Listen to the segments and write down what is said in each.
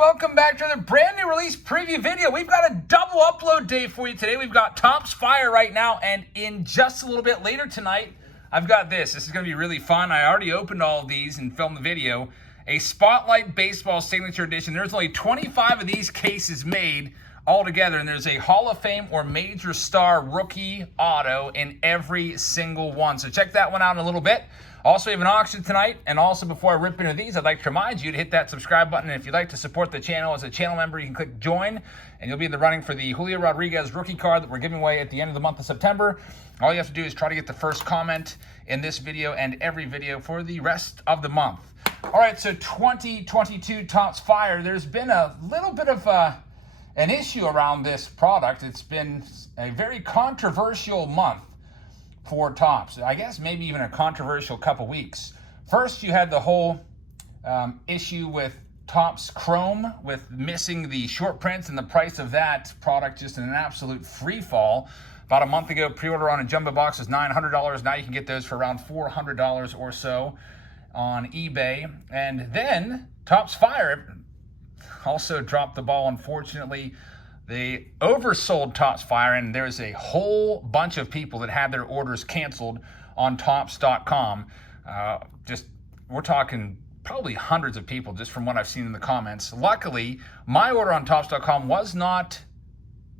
welcome back to the brand new release preview video. We've got a double upload day for you today. We've got Topps Fire right now, and in just a little bit later tonight, I've got this. This is going to be really fun. I already opened all of these and filmed the video. A Spotlight Baseball Signature Edition. There's only 25 of these cases made altogether, and there's a Hall of Fame or Major Star rookie auto in every single one. So check that one out in a little bit. Also, we have an auction tonight, and also before I rip into these, I'd like to remind you to hit that subscribe button. And if you'd like to support the channel as a channel member, you can click join, and you'll be in the running for the Julio Rodriguez rookie card that we're giving away at the end of the month of September. All you have to do is try to get the first comment in this video and every video for the rest of the month. All right, so 2022 Topps Fire. There's been a little bit of an issue around this product. It's been a very controversial month for Topps. I guess maybe even a controversial couple weeks. First, you had the whole issue with Topps Chrome with missing the short prints, and the price of that product just in an absolute free fall. About a month ago, pre-order on a jumbo box was $900. Now you can get those for around $400 or so on eBay. And then Topps Fire also dropped the ball, unfortunately. They oversold Topps Fire, and there's a whole bunch of people that had their orders canceled on Topps.com. We're talking probably hundreds of people just from what I've seen in the comments. Luckily, my order on Topps.com was not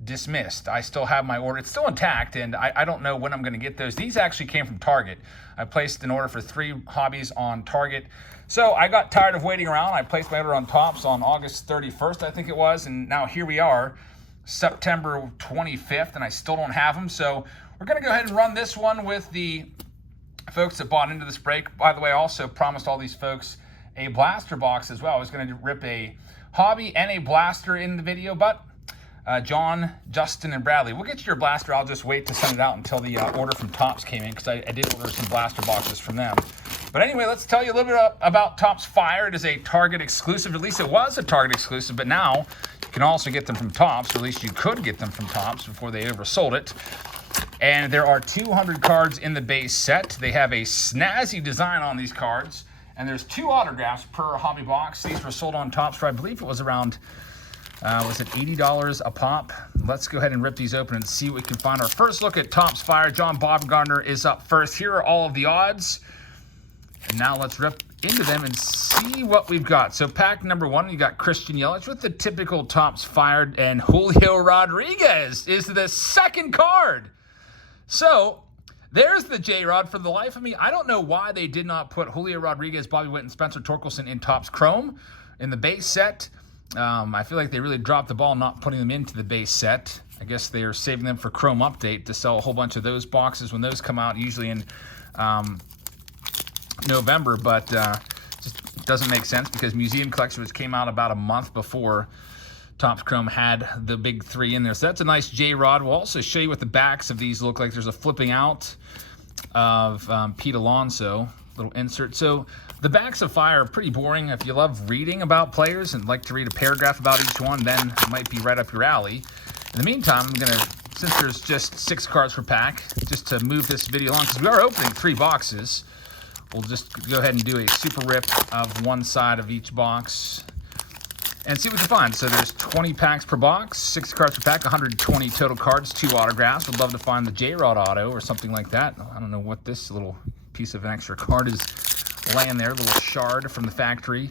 dismissed. I still have my order. It's still intact, and I don't know when I'm going to get those. These actually came from Target. I placed an order for 3 hobbies on Target. So I got tired of waiting around. I placed my order on Topps on August 31st, I think it was, and now here we are, September 25th, and I still don't have them. So we're going to go ahead and run this one with the folks that bought into this break. By the way, I also promised all these folks a blaster box as well. I was going to rip a hobby and a blaster in the video, but John, Justin, and Bradley, we'll get you your blaster. I'll just wait to send it out until the order from Topps came in, because I did order some blaster boxes from them. But anyway, let's tell you a little bit about Topps Fire. It is a Target exclusive. At least it was a Target exclusive, but now you can also get them from Topps, or at least you could get them from Topps before they oversold it. And there are 200 cards in the base set. They have a snazzy design on these cards, and there's 2 autographs per hobby box. These were sold on Topps for, I believe it was around, was it $80 a pop? Let's go ahead and rip these open and see what we can find. Our first look at Topps Fire. John Baumgartner is up first. Here are all of the odds. And now let's rip into them and see what we've got. So pack number 1, you got Christian Yelich with the typical Topps Fire, and Julio Rodriguez is the second card. So there's the J-Rod. For the life of me, I don't know why they did not put Julio Rodriguez, Bobby Witt, and Spencer Torkelson in Topps Chrome in the base set. I feel like they really dropped the ball not putting them into the base set. I guess they're saving them for Chrome Update to sell a whole bunch of those boxes when those come out, usually in November, but just doesn't make sense because Museum Collection, which came out about a month before Topps Chrome, had the big 3 in there. So that's a nice J-Rod. We'll also show you what the backs of these look like. There's a flipping out of Pete Alonso, little insert. So the backs of Fire are pretty boring. If you love reading about players and like to read a paragraph about each one, then it might be right up your alley. In the meantime, I'm going to, since there's just 6 cards per pack, just to move this video on, because we are opening 3 boxes, we'll just go ahead and do a super rip of one side of each box and see what we can find. So there's 20 packs per box, 6 cards per pack, 120 total cards, 2 autographs. Would love to find the J-Rod auto or something like that. I don't know what this little piece of an extra card is laying there, a little shard from the factory.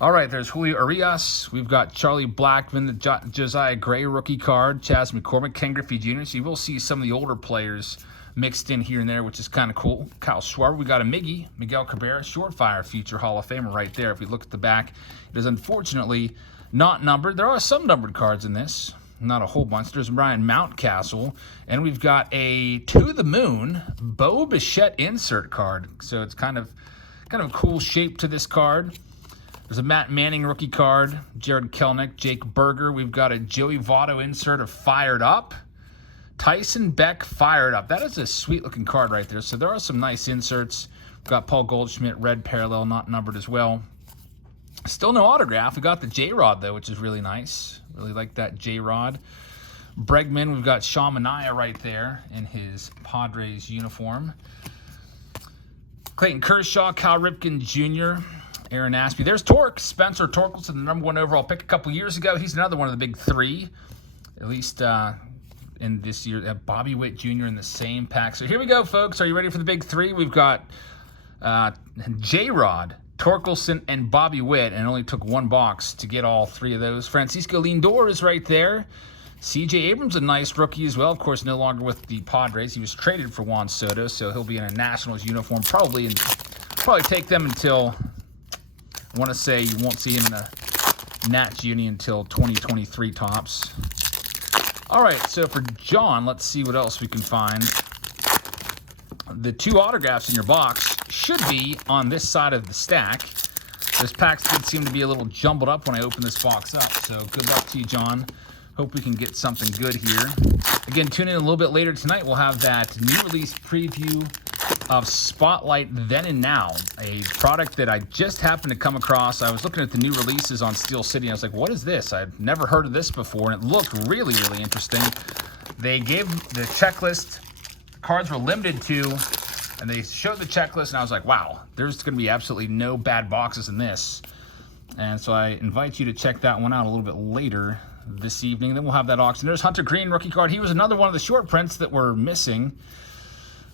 All right, there's Julio Urias. We've got Charlie Blackmon, the Josiah Gray rookie card, Chas McCormick, Ken Griffey Jr. So you will see some of the older players mixed in here and there, which is kind of cool. Kyle Schwarber. We got a Miguel Cabrera, short fire future Hall of Famer right there. If we look at the back, it is unfortunately not numbered. There are some numbered cards in this, not a whole bunch. There's Ryan Mountcastle, and we've got a To the Moon Bo Bichette insert card. So it's kind of a cool shape to this card. There's a Matt Manning rookie card, Jared Kelenic, Jake Berger. We've got a Joey Votto insert of Fired Up. Tyson Beck Fired Up. That is a sweet-looking card right there. So there are some nice inserts. We've got Paul Goldschmidt, red parallel, not numbered as well. Still no autograph. We got the J-Rod, though, which is really nice. Really like that J-Rod. Bregman, we've got Sean Manaea right there in his Padres uniform. Clayton Kershaw, Cal Ripken Jr., Aaron Ashby. There's Torque. Spencer Torkelson, the #1 overall pick a couple years ago. He's another one of the big three, at least in this year. Bobby Witt Jr. in the same pack. So here we go, folks. Are you ready for the big three? We've got J-Rod, Torkelson, and Bobby Witt, and it only took one box to get all three of those. Francisco Lindor is right there. C.J. Abrams, a nice rookie as well. Of course, no longer with the Padres. He was traded for Juan Soto, so he'll be in a Nationals uniform probably take them until, I want to say you won't see him in a Nats uni until 2023 tops. All right, so for John, let's see what else we can find. The 2 autographs in your box should be on this side of the stack. Those packs did seem to be a little jumbled up when I opened this box up, so good luck to you, John. Hope we can get something good here. Again, tune in a little bit later tonight. We'll have that new release preview of Spotlight Then and Now, a product that I just happened to come across. I was looking at the new releases on Steel City, and I was like, what is this? I've never heard of this before, and it looked really, really interesting. They gave the checklist. The cards were limited to, and they showed the checklist, and I was like, wow, there's going to be absolutely no bad boxes in this. And so I invite you to check that one out a little bit later this evening. Then we'll have that auction. There's Hunter Green, rookie card. He was another one of the short prints that were missing.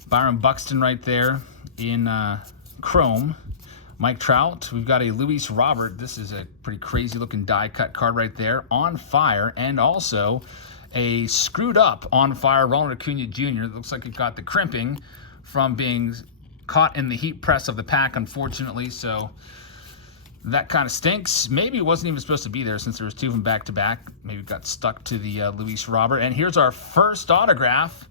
Byron Buxton right there in chrome. Mike Trout. We've got a Luis Robert. This is a pretty crazy looking die cut card right there. On Fire. And also a screwed up On Fire Ronald Acuna Jr. It looks like it got the crimping from being caught in the heat press of the pack, unfortunately. So that kind of stinks. Maybe it wasn't even supposed to be there since there was 2 of them back to back. Maybe it got stuck to the Luis Robert. And here's our first autograph.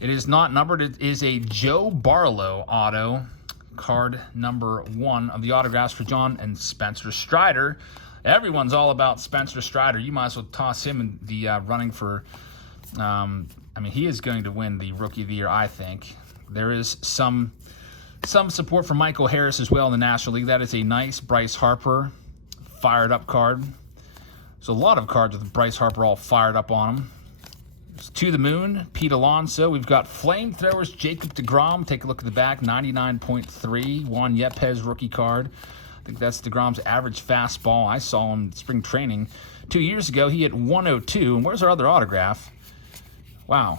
It is not numbered. It is a Joe Barlow auto. Card #1 of the autographs for John and Spencer Strider. Everyone's all about Spencer Strider. You might as well toss him in the running for, I mean, he is going to win the Rookie of the Year, I think. There is some support for Michael Harris as well in the National League. That is a nice Bryce Harper fired up card. There's a lot of cards with Bryce Harper all fired up on them. There's To the Moon, Pete Alonso. We've got Flamethrowers, Jacob deGrom. Take a look at the back, 99.3. Juan Yepez rookie card. I think that's deGrom's average fastball. I saw him in spring training 2 years ago. He hit 102. And where's our other autograph? Wow,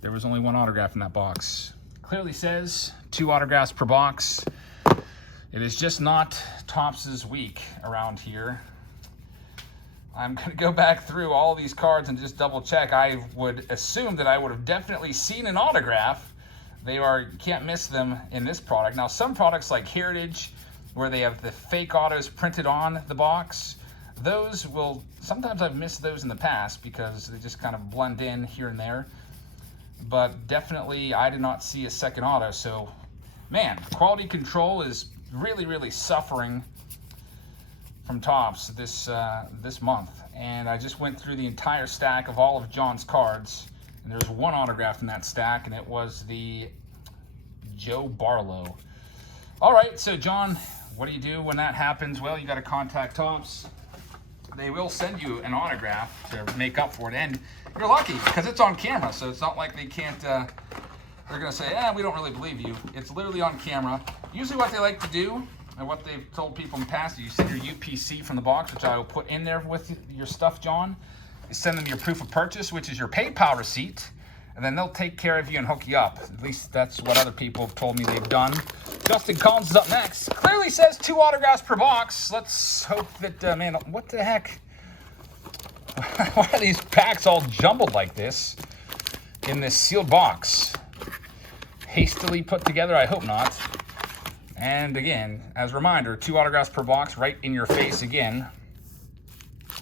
there was only one autograph in that box. Clearly says 2 autographs per box. It is just not Topps' week around here. I'm going to go back through all these cards and just double check. I would assume that I would have definitely seen an autograph. You can't miss them in this product. Now, some products like Heritage, where they have the fake autos printed on the box, those will, sometimes I've missed those in the past because they just kind of blend in here and there. But definitely I did not see a second auto. So, man, quality control is really, really suffering from Topps this month. And I just went through the entire stack of all of John's cards, and there's one autograph in that stack, and it was the Joe Barlow. All right, so John, what do you do when that happens? Well, you got to contact Topps. They will send you an autograph to make up for it, and you're lucky because it's on camera, so it's not like they can't, they're going to say, we don't really believe you. It's literally on camera. Usually what they like to do, and what they've told people in the past, is you send your UPC from the box, which I will put in there with your stuff, John. You send them your proof of purchase, which is your PayPal receipt, and then they'll take care of you and hook you up. At least that's what other people have told me they've done. Justin Collins is up next. Clearly says 2 autographs per box. Let's hope that, man, what the heck? Why are these packs all jumbled like this in this sealed box? Hastily put together? I hope not. And again, as a reminder, 2 autographs per box right in your face again.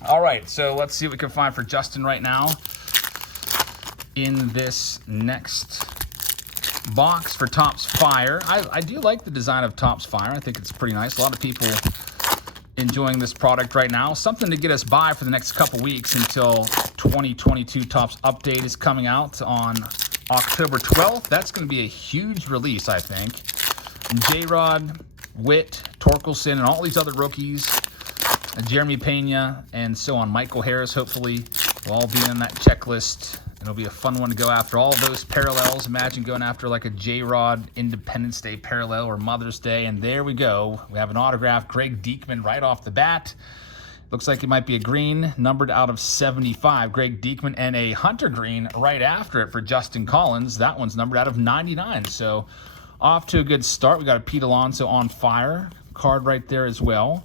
All right, so let's see what we can find for Justin right now in this next box for Topps Fire. I do like the design of Topps Fire. I think it's pretty nice. A lot of people enjoying this product right now. Something to get us by for the next couple weeks until 2022 Topps Update is coming out on October 12th. That's going to be a huge release, I think. J-Rod, Witt, Torkelson, and all these other rookies, Jeremy Pena, and so on. Michael Harris, hopefully, will all be in that checklist It'll be a fun one to go after all those parallels. Imagine going after like a J-Rod Independence Day parallel or Mother's Day. And there we go. We have an autograph, Greg Diekman, right off the bat. Looks like it might be a green, numbered out of 75. Greg Diekman, and a Hunter green right after it for Justin Collins. That one's numbered out of 99. So off to a good start. We got a Pete Alonso on fire card right there as well.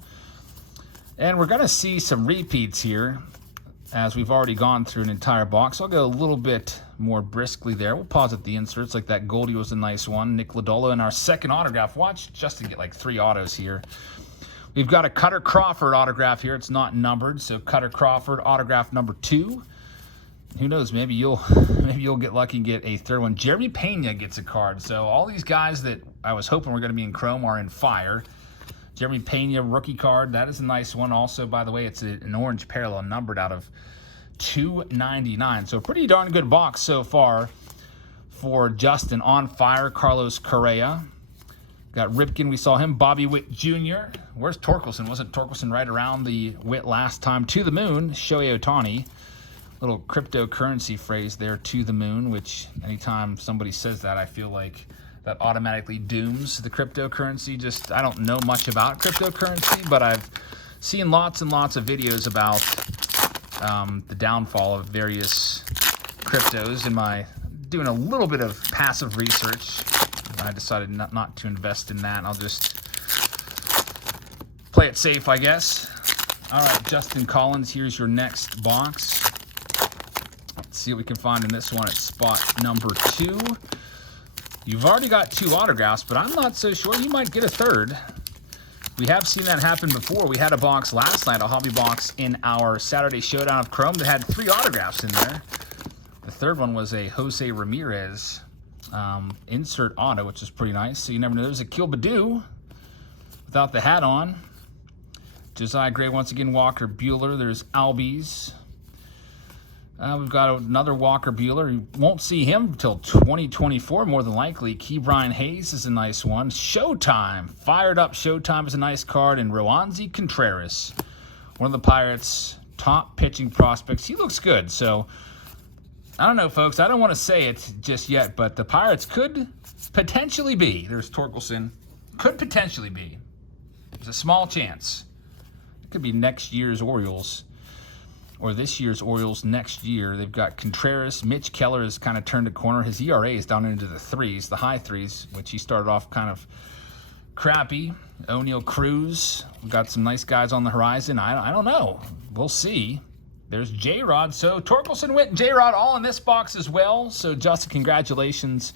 And we're going to see some repeats here, as we've already gone through an entire box. I'll go a little bit more briskly there. We'll pause at the inserts. Like that Goldie was a nice one. Nick Lodolo in our second autograph. Watch Justin get like 3 autos here. We've got a Cutter Crawford autograph here. It's not numbered, so Cutter Crawford autograph number 2. Who knows? Maybe you'll get lucky and get a third one. Jeremy Pena gets a card. So all these guys that I was hoping were going to be in chrome are in fire. Jeremy Pena rookie card. That is a nice one. Also, by the way, it's an orange parallel numbered out of 299. So pretty darn good box so far for Justin. On fire, Carlos Correa. Got Ripken. We saw him. Bobby Witt Jr. Where's Torkelson? Wasn't Torkelson right around the Witt last time? To the moon, Shohei Ohtani. Little cryptocurrency phrase there, to the moon, which anytime somebody says that, I feel like that automatically dooms the cryptocurrency. Just, I don't know much about cryptocurrency, but I've seen lots and lots of videos about the downfall of various cryptos. In my doing a little bit of passive research, I decided not to invest in that. I'll just play it safe, I guess. All right, Justin Collins, here's your next box. Let's see what we can find in this one at spot number 2. You've already got 2 autographs, but I'm not so sure. You might get a third. We have seen that happen before. We had a box last night, a hobby box in our Saturday Showdown of Chrome that had 3 autographs in there. The third one was a Jose Ramirez insert auto, which is pretty nice. So you never know. There's a Akil Baddoo without the hat on. Josiah Gray, once again, Walker Buehler. There's Albies. We've got another Walker Buehler. You won't see him until 2024, more than likely. Ke'Bryan Hayes is a nice one. Showtime. Fired up Showtime is a nice card. And Roansy Contreras, one of the Pirates' top pitching prospects. He looks good. So, I don't know, folks. I don't want to say it just yet, but the Pirates could potentially be. There's Torkelson. Could potentially be. There's a small chance. It could be next year's Orioles. Or this year's Orioles next year. They've got Contreras. Mitch Keller has kind of turned a corner. His ERA is down into the 3s, the high 3s, which he started off kind of crappy. O'Neal Cruz. We've got some nice guys on the horizon. I don't know. We'll see. There's J-Rod. So Torkelson, Witt, and J-Rod all in this box as well. So Justin, congratulations.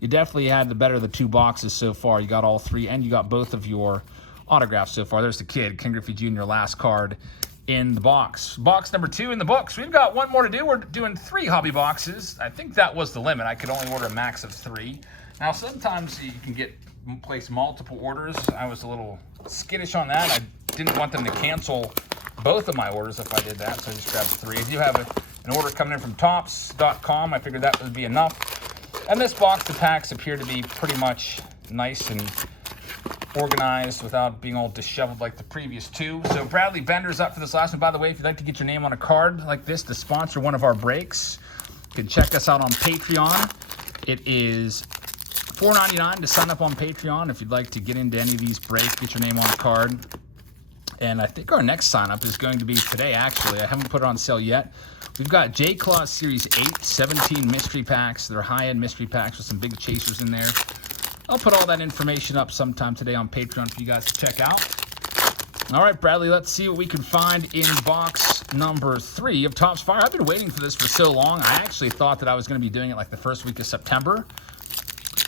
You definitely had the better of the 2 boxes so far. You got all 3, and you got both of your autographs so far. There's the kid, Ken Griffey Jr., last card in the box. Box number 2 in the books. We've got one more to do. We're doing 3 hobby boxes. I think that was the limit. I could only order a max of 3. Now, sometimes you can place multiple orders. I was a little skittish on that. I didn't want them to cancel both of my orders if I did that, so I just grabbed 3. If you have an order coming in from Topps.com, I figured that would be enough. And this box, the packs appear to be pretty much nice and organized without being all disheveled like the previous 2. So Bradley Bender's up for this last one. By the way, if you'd like to get your name on a card like this to sponsor one of our breaks, you can check us out on Patreon. It is $4.99 to sign up on Patreon if you'd like to get into any of these breaks, get your name on a card. And I think our next sign up is going to be today, actually. I haven't put it on sale yet. We've got J-Claw Series 8, 17 mystery packs. They're high-end mystery packs with some big chasers in there. I'll put all that information up sometime today on Patreon for you guys to check out. All right, Bradley, let's see what we can find in box number 3 of Topps Fire. I've been waiting for this for so long. I actually thought that I was going to be doing it like the first week of September.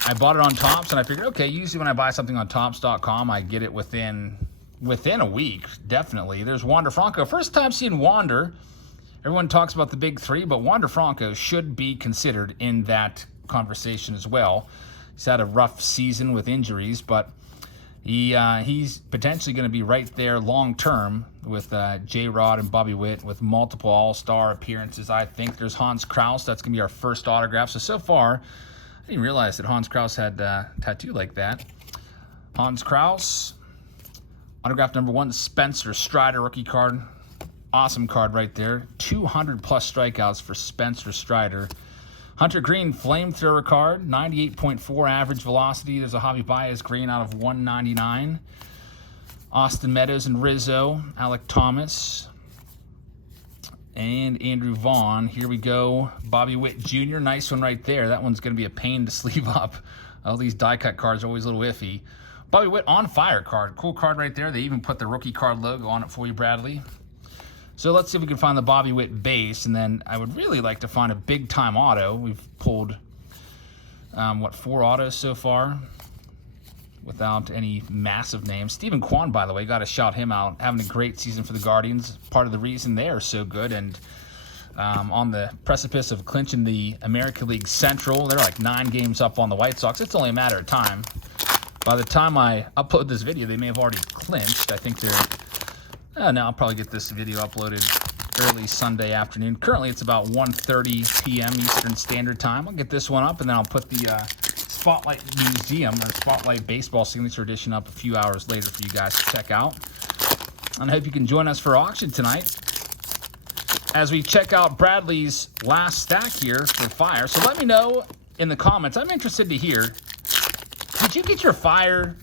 I bought it on Topps, and I figured, okay, usually when I buy something on Topps.com, I get it within a week, definitely. There's Wander Franco. First time seeing Wander. Everyone talks about the big 3, but Wander Franco should be considered in that conversation as well. He's had a rough season with injuries, but he's potentially going to be right there long-term with J-Rod and Bobby Witt with multiple all-star appearances. I think there's Hans Kraus. That's going to be our first autograph. So far, I didn't realize that Hans Kraus had a tattoo like that. Hans Kraus. Autograph number 1, Spencer Strider rookie card. Awesome card right there. 200 plus strikeouts for Spencer Strider. Hunter Green flamethrower card, 98.4 average velocity. There's a Javi Baez green out of 199. Austin Meadows and Rizzo, Alec Thomas, and Andrew Vaughn. Here we go. Bobby Witt Jr., nice one right there. That one's going to be a pain to sleeve up. All these die cut cards are always a little iffy. Bobby Witt on fire card. Cool card right there. They even put the rookie card logo on it for you, Bradley. So let's see if we can find the Bobby Witt base, and then I would really like to find a big-time auto. We've pulled, 4 autos so far without any massive names. Stephen Kwan, by the way, got to shout him out. Having a great season for the Guardians. Part of the reason they are so good, and on the precipice of clinching the American League Central. They're like 9 games up on the White Sox. It's only a matter of time. By the time I upload this video, they may have already clinched. I think they're... now I'll probably get this video uploaded early Sunday afternoon. Currently, it's about 1:30 p.m. Eastern Standard Time. I'll get this one up, and then I'll put the Spotlight Museum or Spotlight Baseball Signature Edition up a few hours later for you guys to check out. And I hope you can join us for auction tonight as we check out Bradley's last stack here for Fire. So let me know in the comments. I'm interested to hear, did you get your Fire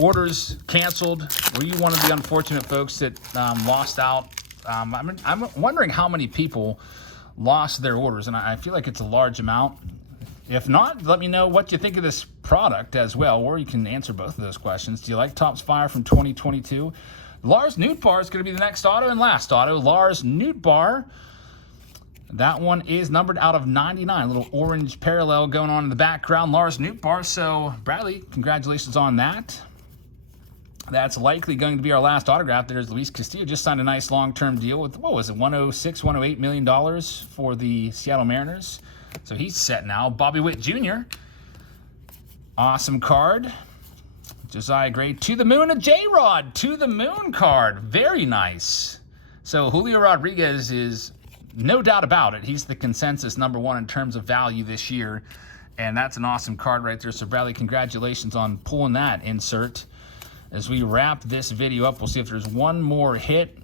orders canceled? Were you one of the unfortunate folks that lost out? I'm wondering how many people lost their orders, and I feel like it's a large amount. If not, let me know what you think of this product as well, or you can answer both of those questions. Do you like Topps Fire from 2022? Lars Nootbaar is going to be the next auto and last auto. Lars Nootbaar. That one is numbered out of 99. A little orange parallel going on in the background. Lars Nootbaar. So, Bradley, congratulations on that. That's likely going to be our last autograph. There's Luis Castillo. Just signed a nice long-term deal with, what was it, $106, $108 million for the Seattle Mariners. So he's set now. Bobby Witt Jr. Awesome card. Josiah Gray. To the Moon, a J-Rod. To the Moon card. Very nice. So Julio Rodriguez is, no doubt about it, he's the consensus #1 in terms of value this year. And that's an awesome card right there. So Bradley, congratulations on pulling that insert. As we wrap this video up, we'll see if there's one more hit,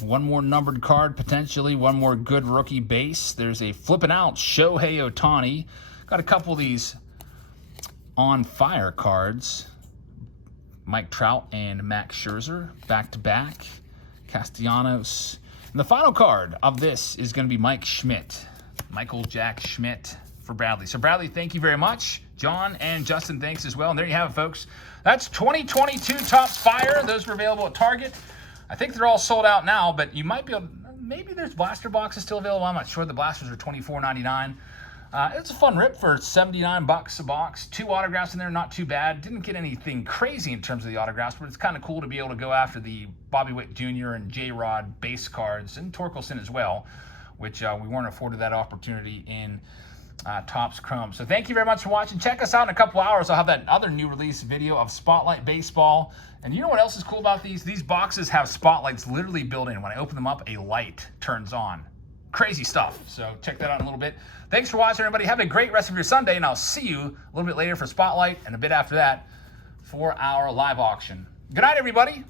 one more numbered card, potentially one more good rookie base. There's a flipping out Shohei Ohtani. Got a couple of these on fire cards. Mike Trout and Max Scherzer back-to-back. Castellanos. And the final card of this is going to be Mike Schmidt. Michael Jack Schmidt for Bradley. So Bradley, thank you very much. John and Justin, thanks as well. And there you have it, folks. That's 2022 Topps Fire. Those were available at Target. I think they're all sold out now, but you might be able to, maybe there's blaster boxes still available. I'm not sure. The blasters are $24.99. It's a fun rip for $79 a box. 2 autographs in there, not too bad. Didn't get anything crazy in terms of the autographs, but it's kind of cool to be able to go after the Bobby Witt Jr. and J-Rod base cards, and Torkelson as well, which we weren't afforded that opportunity in Topps Chrome. So thank you very much for watching. Check us out in a couple hours. I'll have that other new release video of Spotlight Baseball. And you know what else is cool about these? These boxes have spotlights literally built in. When I open them up, a light turns on. Crazy stuff. So check that out in a little bit. Thanks for watching, everybody. Have a great rest of your Sunday, and I'll see you a little bit later for Spotlight and a bit after that for our live auction. Good night, everybody.